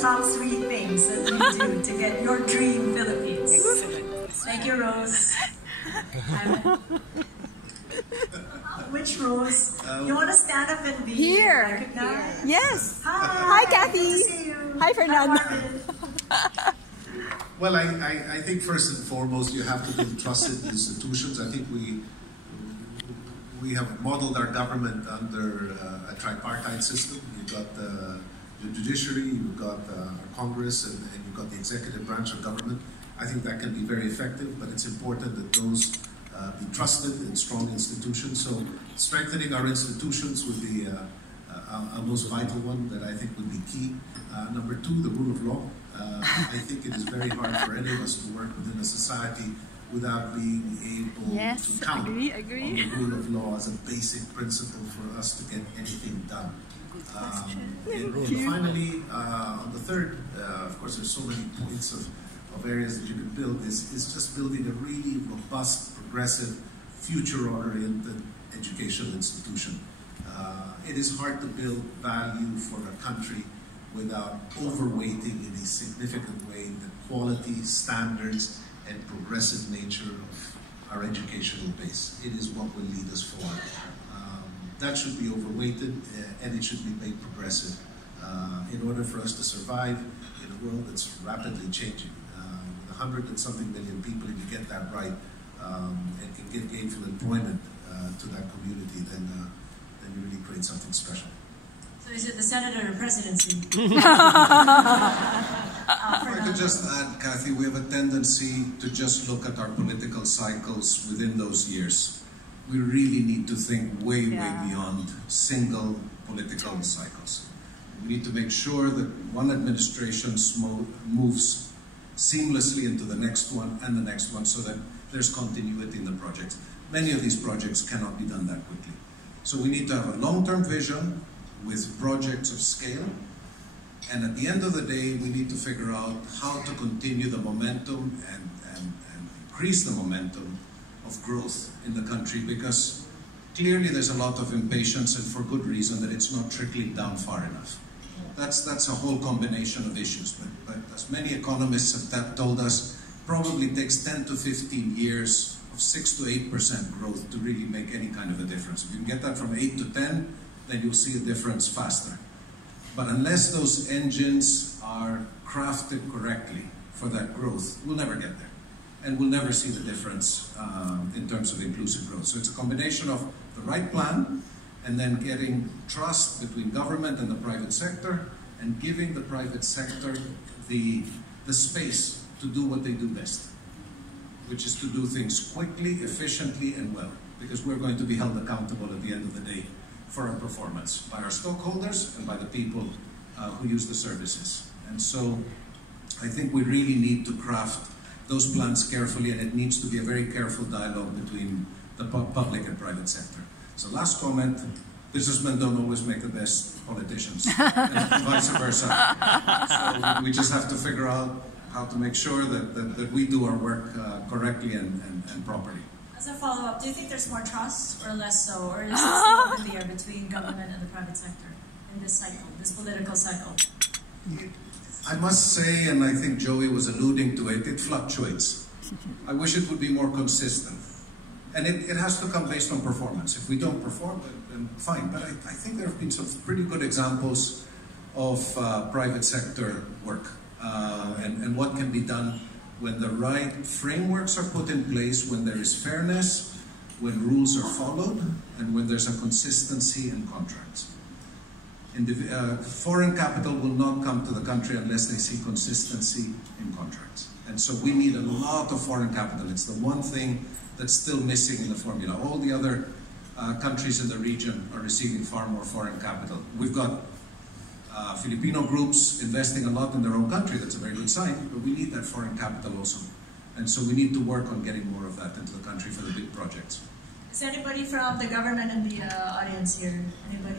top 3 things that you do to get your dream Philippines. Excellent. Thank you, Rose. Which Rose? You want to stand up and be recognized? Yes. Hi, Kathy. Good to see you. Hi, Fernando. Well, I think first and foremost you have to build trusted institutions. I think we have modeled our government under a tripartite system. You've got the judiciary, you've got our Congress, and you've got the executive branch of government. I think that can be very effective, but it's important that those be trusted and strong institutions. So strengthening our institutions would be a most vital one that I think would be key. Number 2, the rule of law. I think it is very hard for any of us to work within a society without being able to count on the rule of law as a basic principle for us to get anything done. And finally, on the third, of course, there's so many points of areas that you can build, is just building a really robust, progressive, future-oriented educational institution. It is hard to build value for a country without overweighting in a significant way the quality, standards, and progressive nature of our educational base. It is what will lead us forward. That should be overweighted and it should be made progressive in order for us to survive in a world that's rapidly changing. With 100 and something million people, if you get that right and can give gainful employment to that community, then you really create something special. So is it the Senate or the presidency? If I could just add, Kathy, we have a tendency to just look at our political cycles within those years. We really need to think way beyond single political cycles. We need to make sure that one administration moves seamlessly into the next one and the next one so that there's continuity in the projects. Many of these projects cannot be done that quickly. So we need to have a long-term vision with projects of scale, and at the end of the day we need to figure out how to continue the momentum and increase the momentum of growth in the country, because clearly there's a lot of impatience, and for good reason, that it's not trickling down far enough. That's a whole combination of issues, but as many economists have told us, probably takes 10 to 15 years of 6 to 8% growth to really make any kind of a difference. If you can get that from 8 to 10, then you'll see a difference faster. But unless those engines are crafted correctly for that growth, we'll never get there. And we'll never see the difference in terms of inclusive growth. So it's a combination of the right plan and then getting trust between government and the private sector and giving the private sector the space to do what they do best, which is to do things quickly, efficiently, and well, because we're going to be held accountable at the end of the day for our performance by our stockholders and by the people who use the services. And so I think we really need to craft those plans carefully, and it needs to be a very careful dialogue between the public and private sector. So last comment, businessmen don't always make the best politicians, and vice versa. So we just have to figure out how to make sure that we do our work correctly and properly. As a follow-up, do you think there's more trust or less so, or is it still up in the air between government and the private sector in this cycle, this political cycle? I must say, and I think Joey was alluding to it, it fluctuates. I wish it would be more consistent. And it has to come based on performance. If we don't perform, then fine. But I think there have been some pretty good examples of private sector work and what can be done when the right frameworks are put in place, when there is fairness, when rules are followed, and when there's a consistency in contracts. Foreign capital will not come to the country unless they see consistency in contracts. And so we need a lot of foreign capital. It's the one thing that's still missing in the formula. All the other countries in the region are receiving far more foreign capital. We've got Filipino groups investing a lot in their own country. That's a very good sign, but we need that foreign capital also. And so we need to work on getting more of that into the country for the big projects. Is anybody from the government in the audience here? Anybody?